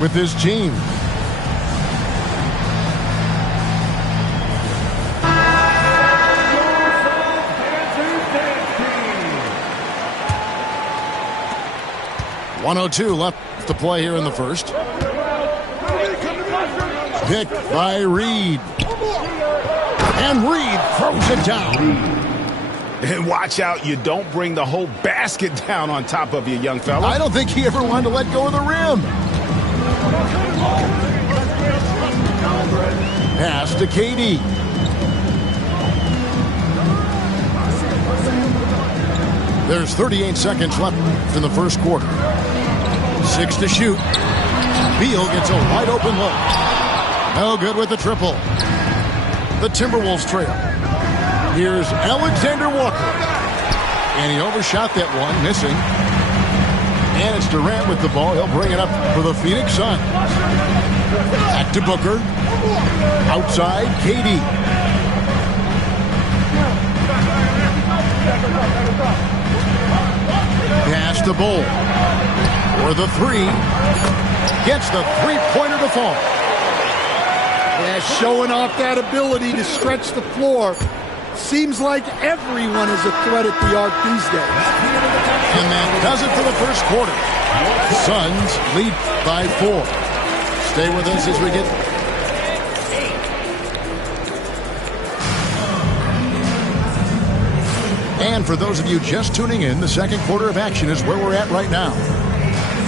with his team. .102 left to play here in the first. Picked by Reed. And Reed throws it down. And watch out, you don't bring the whole basket down on top of you, young fella. I don't think he ever wanted to let go of the rim. Pass to KD. There's 38 seconds left in the first quarter. 6 to shoot. Beal gets a wide open look. No good with the triple. The Timberwolves trail. Here's Alexander Walker. And he overshot that one, missing. And it's Durant with the ball. He'll bring it up for the Phoenix Suns. Back to Booker. Outside, KD. Pass to Bull. For the three. Gets the three-pointer to fall. Yeah, showing off that ability to stretch the floor. Seems like everyone is a threat at the arc these days. And that does it for the first quarter. Suns lead by 4. Stay with us as we get... And for those of you just tuning in, the second quarter of action is where we're at right now.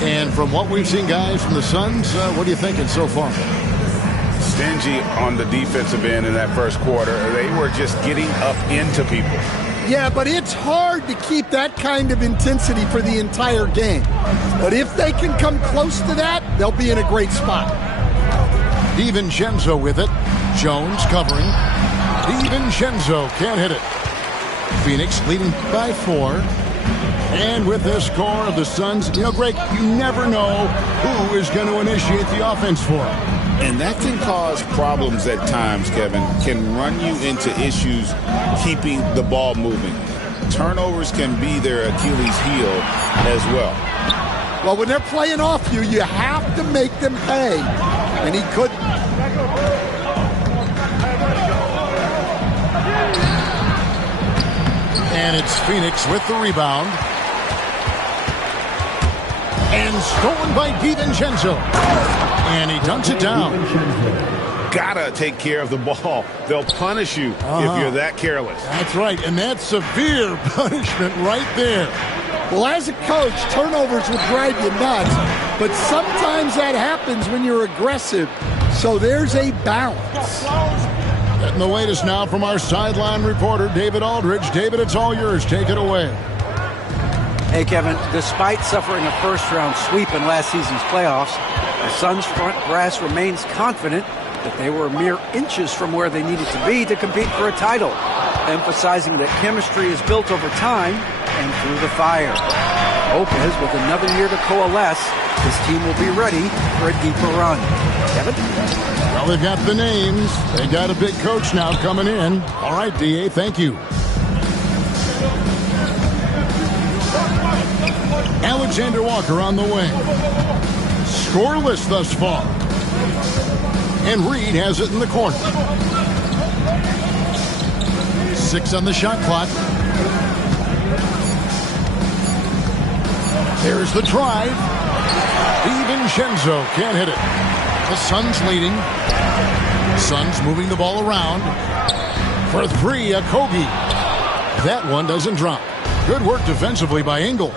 And from what we've seen, guys, from the Suns, what are you thinking so far? Stingy on the defensive end in that first quarter. They were just getting up into people. Yeah, but it's hard to keep that kind of intensity for the entire game. But if they can come close to that, they'll be in a great spot. DiVincenzo with it. Jones covering. DiVincenzo can't hit it. Phoenix leading by 4. And with the score of the Suns, you know, Greg, you never know who is going to initiate the offense for them. And that can cause problems at times, Kevin. Can run you into issues keeping the ball moving. Turnovers can be their Achilles heel as well. Well, when they're playing off you, you have to make them pay. And he couldn't. And it's Phoenix with the rebound. And stolen by DiVincenzo. And he dunks it down. Gotta take care of the ball. They'll punish you if you're that careless. That's right, and that's severe punishment right there. Well, as a coach, turnovers will drive you nuts, but sometimes that happens when you're aggressive. So there's a balance. Getting the latest now from our sideline reporter, David Aldridge. David, it's all yours. Take it away. Hey, Kevin, despite suffering a first-round sweep in last season's playoffs, the Suns' front brass remains confident that they were mere inches from where they needed to be to compete for a title, emphasizing that chemistry is built over time and through the fire. Hope is, with another year to coalesce, this team will be ready for a deeper run. Kevin? Well, they've got the names. They got a big coach now coming in. All right, D.A., thank you. Alexander Walker on the wing. Scoreless thus far. And Reed has it in the corner. 6 on the shot clock. There's the drive. DiVincenzo can't hit it. The Suns leading. Suns moving the ball around. For 3, Okogie. That one doesn't drop. Good work defensively by Ingles.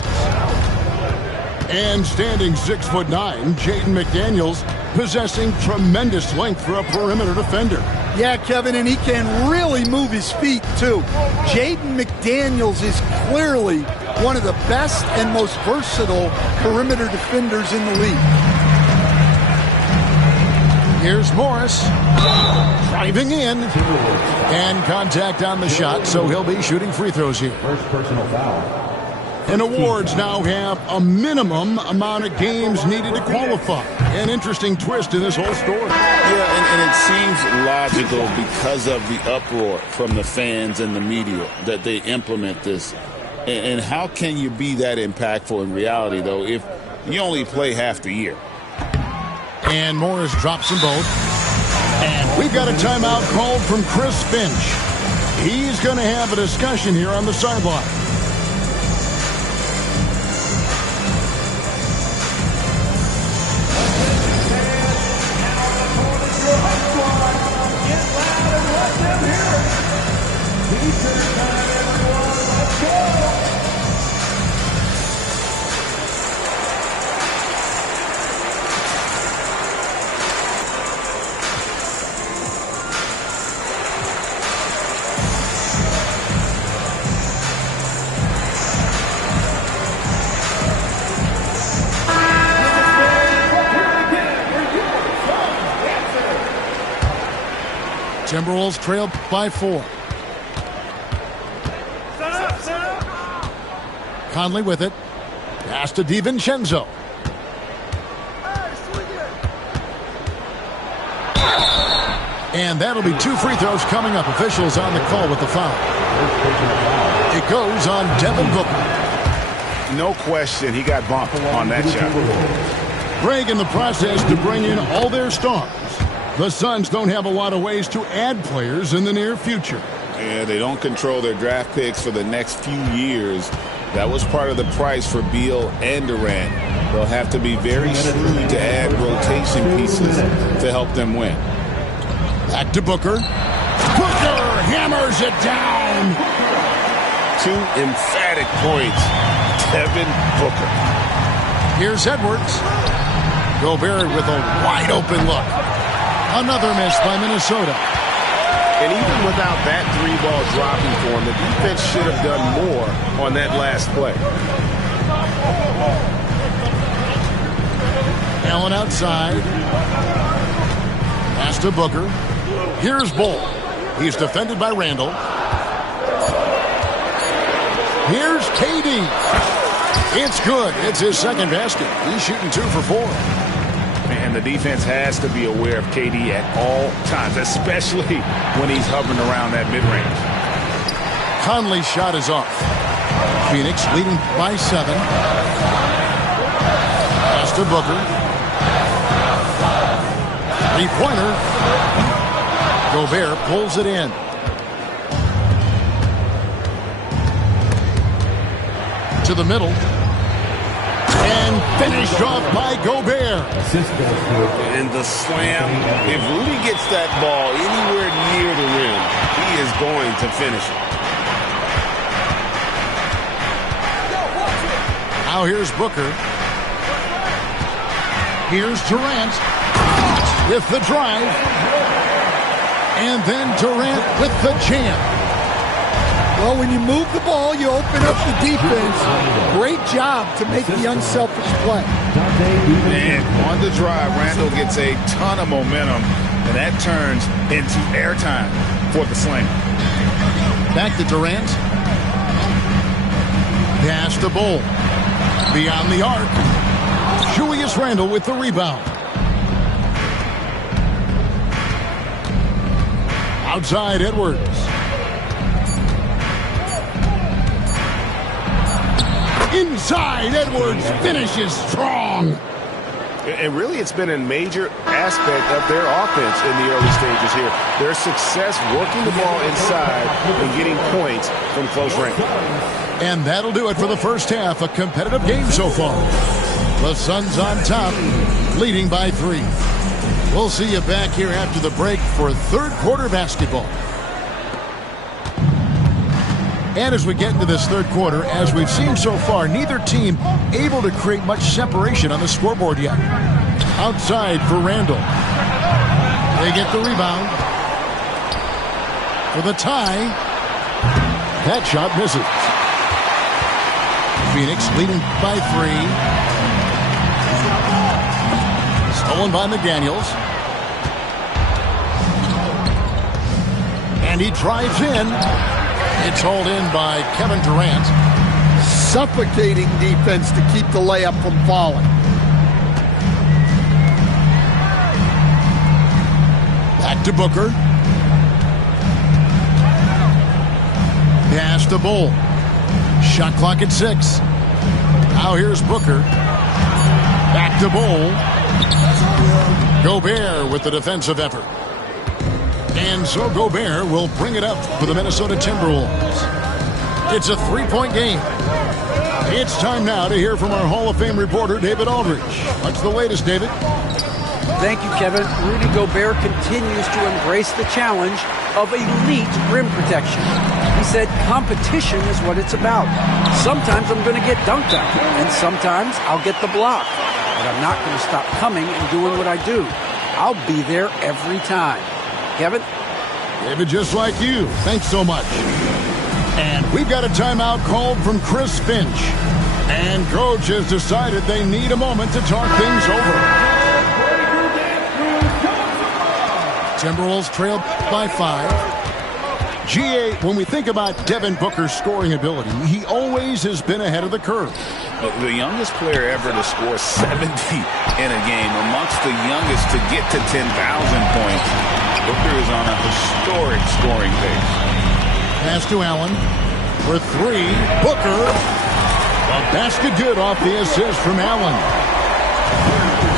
And standing 6'9", Jaden McDaniels, possessing tremendous length for a perimeter defender. Yeah, Kevin, and he can really move his feet, too. Jaden McDaniels is clearly one of the best and most versatile perimeter defenders in the league. Here's Morris. Driving in. And contact on the shot, so he'll be shooting free throws here. First personal foul. And awards now have a minimum amount of games needed to qualify. An interesting twist in this whole story. Yeah, and it seems logical because of the uproar from the fans and the media that they implement this. And how can you be that impactful in reality, though, if you only play half the year? And Morris drops them both. And we've got a timeout called from Chris Finch. He's going to have a discussion here on the sideline. Timberwolves trail by 4. Conley with it. Pass to DiVincenzo. And that'll be 2 free throws coming up. Officials on the call with the foul. It goes on Devin Booker. No question, he got bumped on that shot. Greg in the process to bring in all their stars. The Suns don't have a lot of ways to add players in the near future. Yeah, they don't control their draft picks for the next few years. That was part of the price for Beal and Durant. They'll have to be very shrewd to add rotation pieces to help them win. Back to Booker. Booker hammers it down. 2 emphatic points. Devin Booker. Here's Edwards. Gobert with a wide open look. Another miss by Minnesota. And even without that 3-ball dropping for him, the defense should have done more on that last play. Allen outside. Pass to Booker. Here's Bull. He's defended by Randall. Here's KD. It's good. It's his second basket. He's shooting 2 for 4. And the defense has to be aware of KD at all times, especially when he's hovering around that mid-range. Conley's shot is off. Phoenix leading by 7. Pass to Booker. 3-pointer. Gobert pulls it in. To the middle. And finished off by Gobert. And the slam. If Rudy gets that ball anywhere near the rim, he is going to finish it. Now here's Booker. Here's Durant with the drive. And then Durant with the jam. Well, when you move the ball, you open up the defense. Great job to make the unselfish play. And on the drive, Randall gets a ton of momentum, and that turns into airtime for the slam. Back to Durant. Pass to Bull. Beyond the arc. Julius Randle with the rebound. Outside Edwards. Inside, Edwards finishes strong. And really, it's been a major aspect of their offense in the early stages here. Their success working the ball inside and getting points from close range. And that'll do it for the first half. A competitive game so far. The Suns on top, leading by 3. We'll see you back here after the break for third quarter basketball. And as we get into this third quarter, as we've seen so far, neither team able to create much separation on the scoreboard yet. Outside for Randall. They get the rebound. For the tie. That shot misses. Phoenix leading by 3. Stolen by McDaniels. And he drives in. It's hauled in by Kevin Durant. Suffocating defense to keep the layup from falling. Back to Booker. Pass to Bull. Shot clock at 6. Now here's Booker. Back to Bull. Gobert with the defensive effort. And so Gobert will bring it up for the Minnesota Timberwolves. It's a three-point game. It's time now to hear from our Hall of Fame reporter, David Aldridge. What's the latest, David? Thank you, Kevin. Rudy Gobert continues to embrace the challenge of elite rim protection. He said competition is what it's about. Sometimes I'm going to get dunked on, and sometimes I'll get the block. But I'm not going to stop coming and doing what I do. I'll be there every time. Kevin? David, just like you. Thanks so much. And we've got a timeout called from Chris Finch. And Coach has decided they need a moment to talk things over. Timberwolves trailed by 5. GA, when we think about Devin Booker's scoring ability, he always has been ahead of the curve. The youngest player ever to score 70 in a game, amongst the youngest to get to 10,000 points. Booker is on a historic scoring pace. Pass to Allen for 3. Booker. A basket good off the assist from Allen.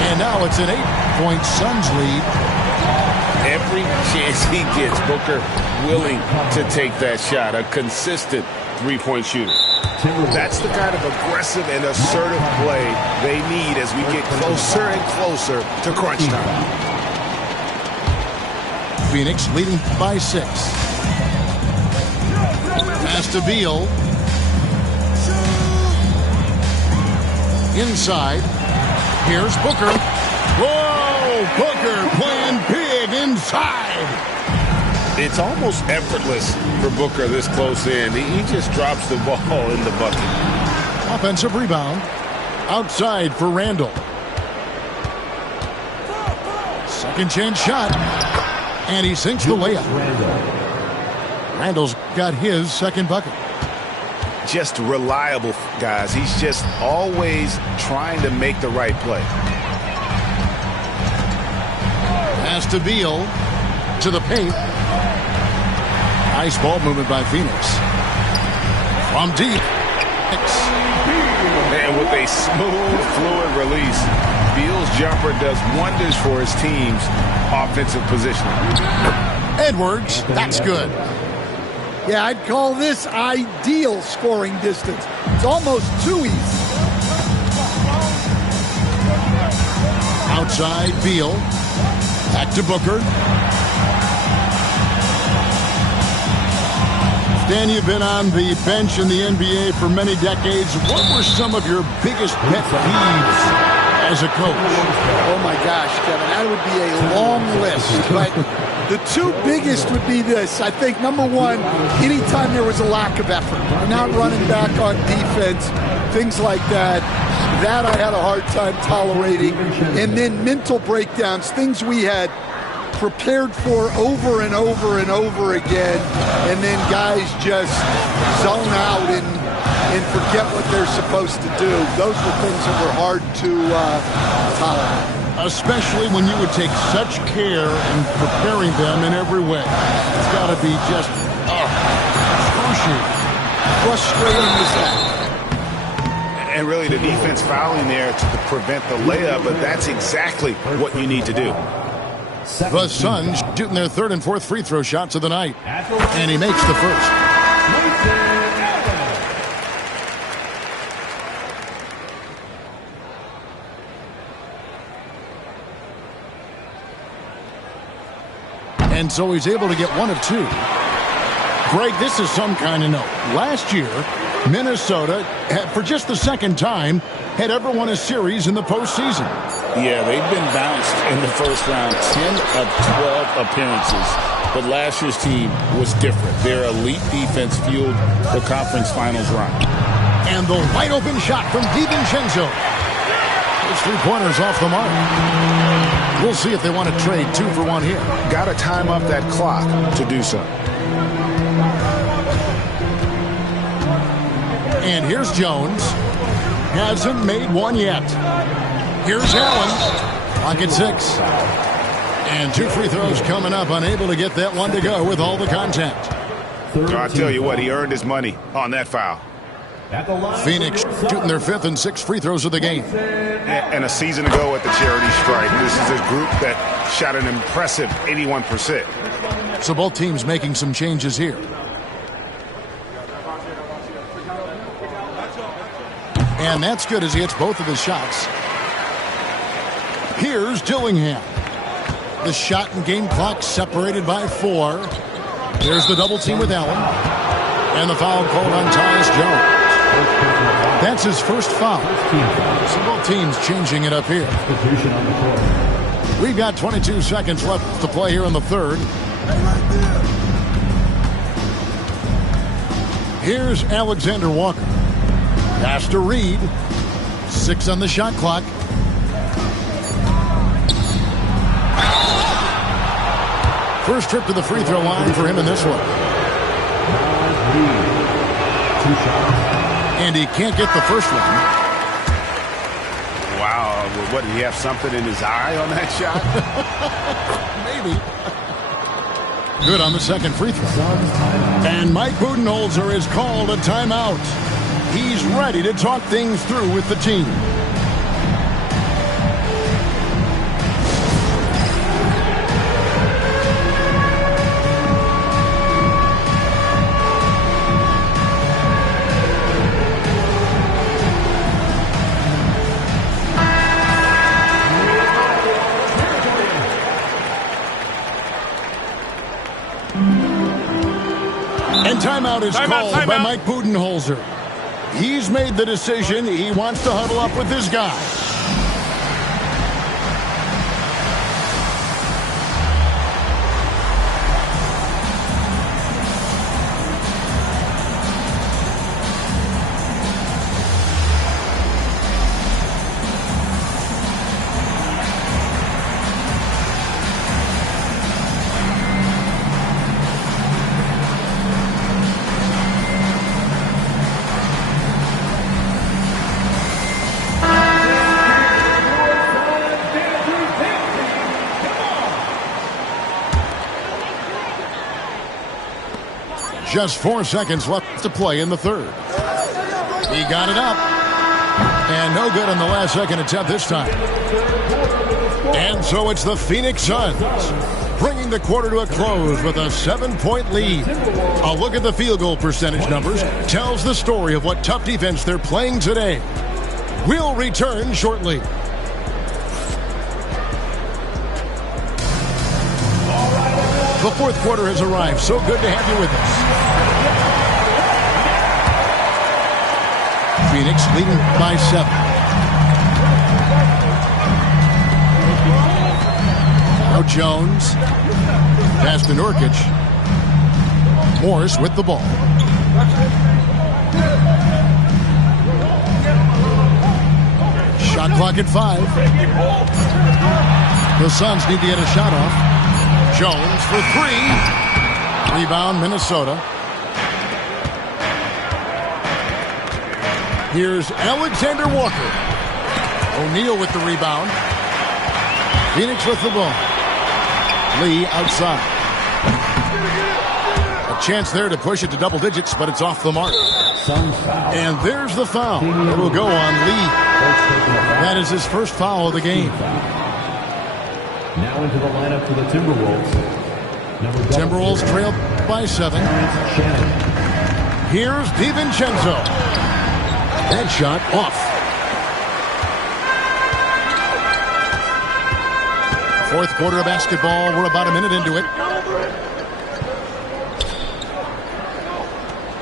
And now it's an 8-point Suns lead. Every chance he gets, Booker willing to take that shot. A consistent three-point shooter. That's the kind of aggressive and assertive play they need as we get closer and closer to crunch time. Phoenix leading by 6. Pass to Beal. Inside. Here's Booker. Whoa! Booker playing big inside. It's almost effortless for Booker this close in. He just drops the ball in the bucket. Offensive rebound. Outside for Randall. Second chance shot. And he sinks the layup. Randall's got his second bucket. Just reliable, guys. He's just always trying to make the right play. Pass to Beal. To the paint. Nice ball movement by Phoenix. From deep. And with a smooth, fluid release, Beal's jumper does wonders for his team's offensive positioning. Edwards, that's good. Yeah, I'd call this ideal scoring distance. It's almost too easy. Outside, Beal. Back to Booker. Dan, you've been on the bench in the NBA for many decades. What were some of your biggest pet peeves as a coach? Oh, my gosh, Kevin, that would be a long list. But the two biggest would be this. I think, number one, anytime there was a lack of effort, not running back on defense, things like that, that I had a hard time tolerating. And then mental breakdowns, things we had prepared for over and over and over again, and then guys just zone out and forget what they're supposed to do. Those were things that were hard to tolerate. Especially when you would take such care in preparing them in every way. It's got to be just excruciating. Frustrating as that. And really the defense fouling there to prevent the layup, but that's exactly what you need to do. The Suns shooting their third and fourth free throw shots of the night. And he makes the first. And so he's able to get one of two. Greg, this is some kind of note. Last year, Minnesota, for just the second time, had ever won a series in the postseason. Yeah, they've been bounced in the first round, 10 of 12 appearances. But last year's team was different. Their elite defense fueled the conference finals run. And the wide open shot from DiVincenzo. Those three-pointers off the mark. We'll see if they want to trade 2 for 1 here. Got to time up that clock to do so. And here's Jones. Hasn't made one yet. Here's Allen. Clock at 6. And 2 free throws coming up. Unable to get that one to go with all the contact. I tell you what, he earned his money on that foul. Phoenix shooting their 5th and 6th free throws of the game. And a season ago at the charity strike, this is a group that shot an impressive 81%. So both teams making some changes here. And that's good as he hits both of his shots. Here's Dillingham. The shot and game clock separated by 4. There's the double team with Allen. And the foul called on Tyus Jones. That's his first foul. So both teams changing it up here. We've got 22 seconds left to play here in the third. Here's Alexander Walker. Pass to Reed. 6 on the shot clock. First trip to the free throw line for him in this one. And he can't get the first one. Wow, what, did he have something in his eye on that shot? Maybe. Good on the second free throw. And Mike Budenholzer is called a timeout. He's ready to talk things through with the team. And timeout is called by Mike Budenholzer. He's made the decision. He wants to huddle up with his guy. Just 4 seconds left to play in the third. He got it up. And no good on the last second attempt this time. And so it's the Phoenix Suns bringing the quarter to a close with a 7-point lead. A look at the field goal percentage numbers tells the story of what tough defense they're playing today. We'll return shortly. The fourth quarter has arrived. So good to have you with us. Phoenix leading by 7. Now Jones. Pass to Nurkic. Morris with the ball. Shot clock at 5. The Suns need to get a shot off. Jones for 3. Rebound, Minnesota. Here's Alexander Walker. O'Neal with the rebound. Phoenix with the ball. Lee outside. A chance there to push it to double digits, but it's off the mark. And there's the foul. It will go on Lee. That is his first foul of the game. Now into the lineup for the Timberwolves. Timberwolves trail by 7. Here's DiVincenzo. That shot off. Fourth quarter of basketball. We're about a minute into it.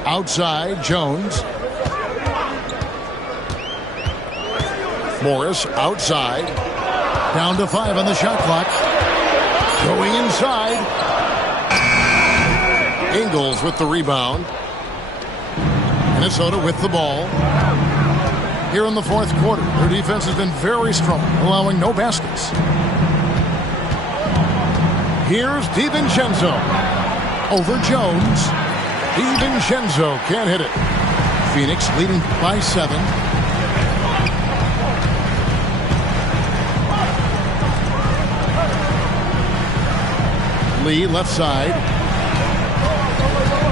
Outside, Jones. Morris outside. Down to 5 on the shot clock. Going inside. Ingles with the rebound. Minnesota with the ball. Here in the fourth quarter, their defense has been very strong, allowing no baskets. Here's DiVincenzo. Over Jones. DiVincenzo can't hit it. Phoenix leading by 7. Lee left side.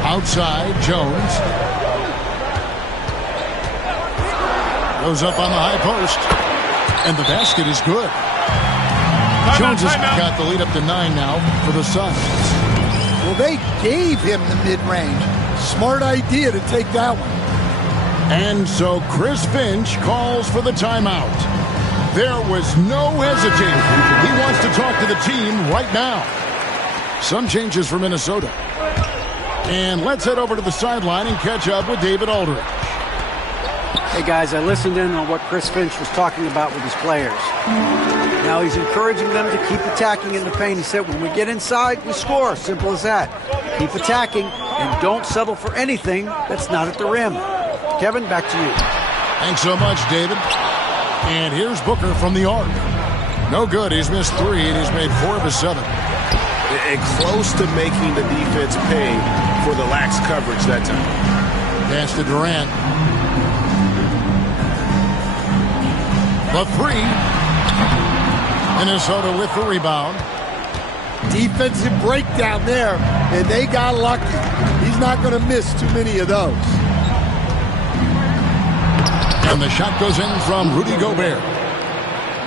Outside, Jones. Goes up on the high post. And the basket is good. Jones has got the lead up to 9 now for the Suns. Well, they gave him the mid-range. Smart idea to take that one. And so Chris Finch calls for the timeout. There was no hesitating. He wants to talk to the team right now. Some changes for Minnesota. And let's head over to the sideline and catch up with David Aldridge. Hey, guys, I listened in on what Chris Finch was talking about with his players. Now he's encouraging them to keep attacking in the paint. He said, when we get inside, we score. Simple as that. Keep attacking and don't settle for anything that's not at the rim. Kevin, back to you. Thanks so much, David. And here's Booker from the arc. No good. He's missed 3, and he's made 4 of his 7. And close to making the defense pay for the lax coverage that time. Pass to Durant. The 3. Minnesota with the rebound. Defensive breakdown there, and they got lucky. He's not going to miss too many of those. And the shot goes in from Rudy Gobert.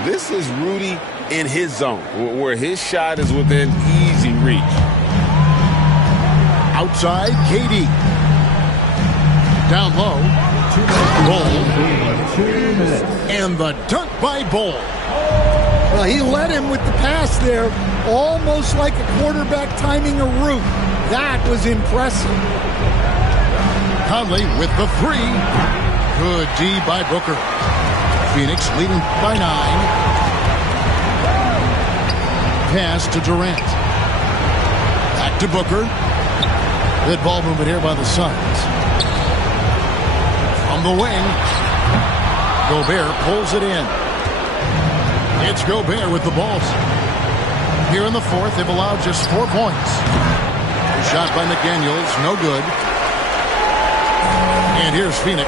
This is Rudy in his zone, where his shot is within easy reach. Outside, KD. Down low. Bol. And the dunk by Bol. Well, he led him with the pass there, almost like a quarterback timing a route. That was impressive. Conley with the 3. Good D by Booker. Phoenix leading by 9. Pass to Durant. Back to Booker. Good ball movement here by the Suns. From the wing. Gobert pulls it in. It's Gobert with the ball. Here in the 4th, they've allowed just 4 points. A shot by McDaniels, no good. And here's Phoenix.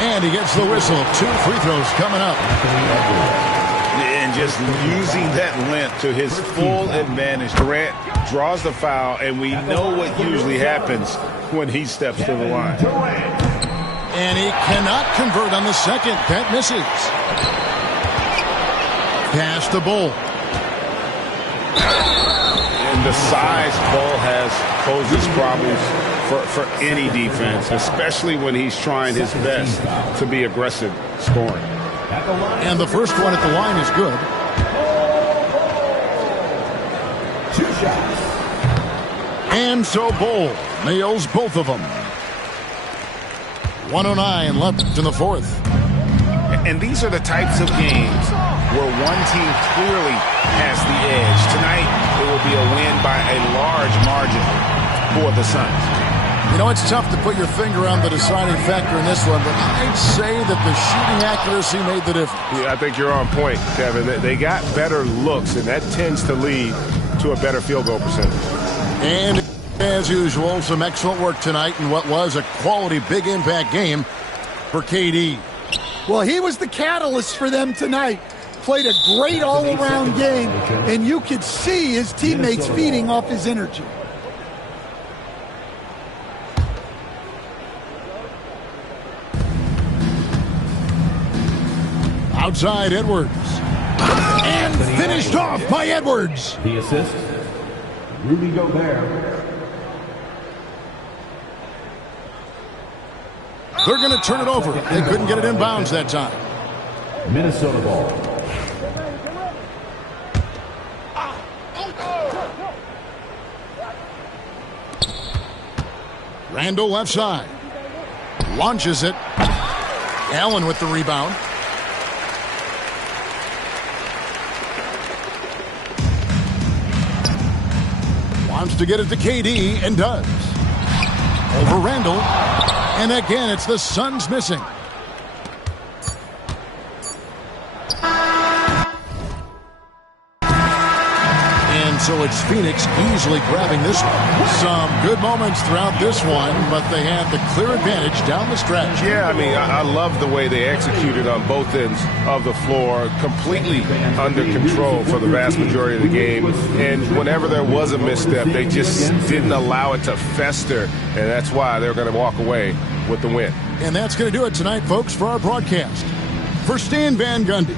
And he gets the whistle. 2 free throws coming up. And just using that length to his full advantage. Durant draws the foul, and we know what usually happens when he steps to the line. And he cannot convert on the second. That misses. Pass to Bol. And the size Bol has poses problems for any defense, especially when he's trying his best to be aggressive scoring. And the first one at the line is good. 2 shots. And so Bol nails both of them. 1:09 left in the 4th. And these are the types of games where one team clearly has the edge. Tonight, it will be a win by a large margin for the Suns. You know, it's tough to put your finger on the deciding factor in this one, but I'd say that the shooting accuracy made the difference. Yeah, I think you're on point, Kevin. They got better looks, and that tends to lead to a better field goal percentage. And as usual, some excellent work tonight in what was a quality big impact game for KD. Well, he was the catalyst for them tonight. Played a great all-around game, and you could see his teammates feeding off his energy. Outside Edwards. And finished off by Edwards. The assist, Rudy Gobert. They're going to turn it over. They couldn't get it in bounds that time. Minnesota ball. Randall left side. Launches it. Allen with the rebound. Wants to get it to KD and does. Over Randall. And again, it's the Suns missing. And so it's Phoenix easily grabbing this one. Some good moments throughout this one, but they had the clear advantage down the stretch. Yeah, I mean, I love the way they executed on both ends of the floor, completely under control for the vast majority of the game. And whenever there was a misstep, they just didn't allow it to fester, and that's why they're going to walk away with the win. And that's going to do it tonight, folks, for our broadcast. For Stan Van Gundy,